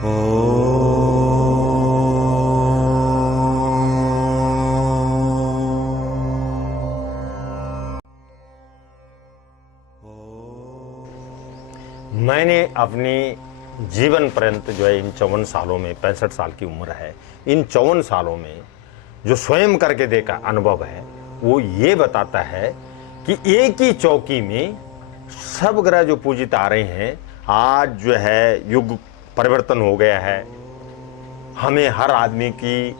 मैंने अपनी जीवन पर्यंत जो है इन 54 सालों में 65 साल की उम्र है, इन 54 सालों में जो स्वयं करके देखा अनुभव है वो ये बताता है कि एक ही चौकी में सब ग्रह जो पूजित आ रहे हैं, आज जो है युग परिवर्तन हो गया है। हमें हर आदमी की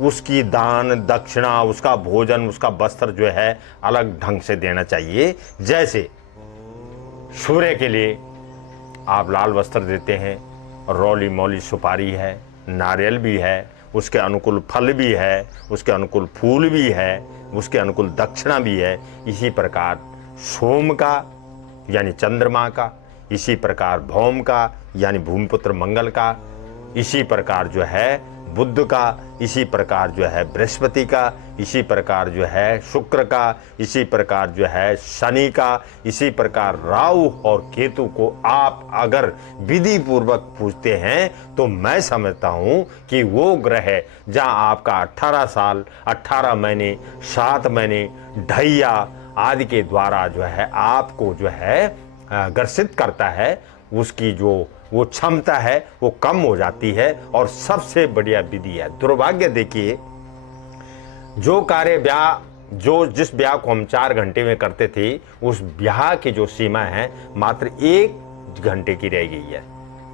उसकी दान दक्षिणा, उसका भोजन, उसका वस्त्र जो है अलग ढंग से देना चाहिए। जैसे सूर्य के लिए आप लाल वस्त्र देते हैं, रौली मौली सुपारी है, नारियल भी है, उसके अनुकूल फल भी है, उसके अनुकूल फूल भी है, उसके अनुकूल दक्षिणा भी है। इसी प्रकार सोम का यानी चंद्रमा का, इसी प्रकार भौम का यानी भूमिपुत्र मंगल का, इसी प्रकार जो है बुध का, इसी प्रकार जो है बृहस्पति का, इसी प्रकार जो है शुक्र का, इसी प्रकार जो है शनि का, इसी प्रकार राहु और केतु को आप अगर विधि पूर्वक पूजते हैं तो मैं समझता हूं कि वो ग्रह जहां आपका 18 साल 18 महीने 7 महीने ढैया आदि के द्वारा जो है आपको जो है ग्रसित करता है, उसकी जो वो क्षमता है वो कम हो जाती है। और सबसे बढ़िया विधि है दुर्भाग्य। देखिए, जो कार्य ब्याह जिस ब्याह को हम 4 घंटे में करते थे, उस ब्याह की जो सीमा है मात्र 1 घंटे की रह गई है।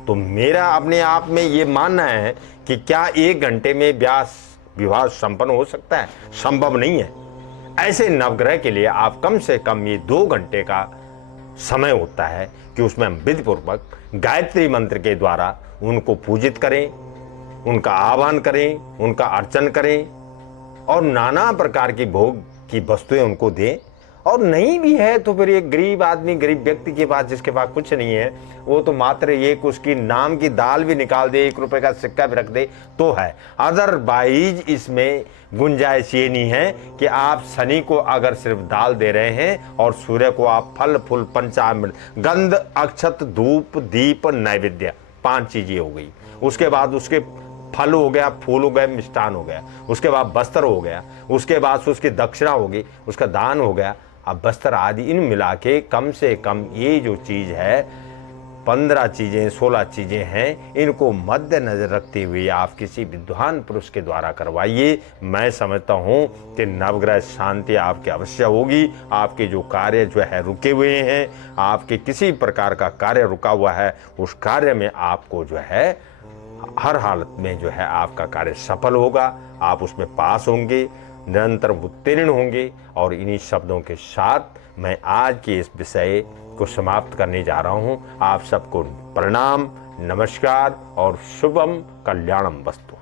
तो मेरा अपने आप में ये मानना है कि क्या 1 घंटे में विवाह संपन्न हो सकता है? संभव नहीं है। ऐसे नवग्रह के लिए आप कम से कम ये 2 घंटे का समय होता है कि उसमें हम विधि पूर्वक गायत्री मंत्र के द्वारा उनको पूजित करें, उनका आह्वान करें, उनका अर्चन करें और नाना प्रकार की भोग की वस्तुएं उनको दें। और नहीं भी है तो फिर एक गरीब आदमी, गरीब व्यक्ति के पास, जिसके पास कुछ नहीं है, वो तो मात्र एक उसकी नाम की दाल भी निकाल दे, 1 रुपए का सिक्का भी रख दे तो है। अदरवाइज इसमें गुंजाइश ये नहीं है कि आप शनि को अगर सिर्फ दाल दे रहे हैं और सूर्य को आप फल फूल पंचामृत, गंध, अक्षत, धूप, दीप, नैवेद्य, 5 चीजें हो गई। उसके बाद उसके फल हो गया, फूल हो गए, मिष्ठान हो गया, उसके बाद वस्त्र हो गया, उसके बाद उसकी दक्षिणा होगी, उसका दान हो गया। अब वस्त्र आदि इन मिला के कम से कम ये जो चीज है 15 चीजें 16 चीजें हैं, इनको मद्देनजर रखते हुए आप किसी विद्वान पुरुष के द्वारा करवाइए। मैं समझता हूं कि नवग्रह शांति आपकी अवश्य होगी। आपके जो कार्य जो है रुके हुए हैं, आपके किसी प्रकार का कार्य रुका हुआ है, उस कार्य में आपको जो है हर हालत में जो है आपका कार्य सफल होगा। आप उसमें पास होंगे, निरंतर उत्तीर्ण होंगे। और इन्हीं शब्दों के साथ मैं आज के इस विषय को समाप्त करने जा रहा हूं। आप सबको प्रणाम, नमस्कार और शुभम कल्याणम वस्तु।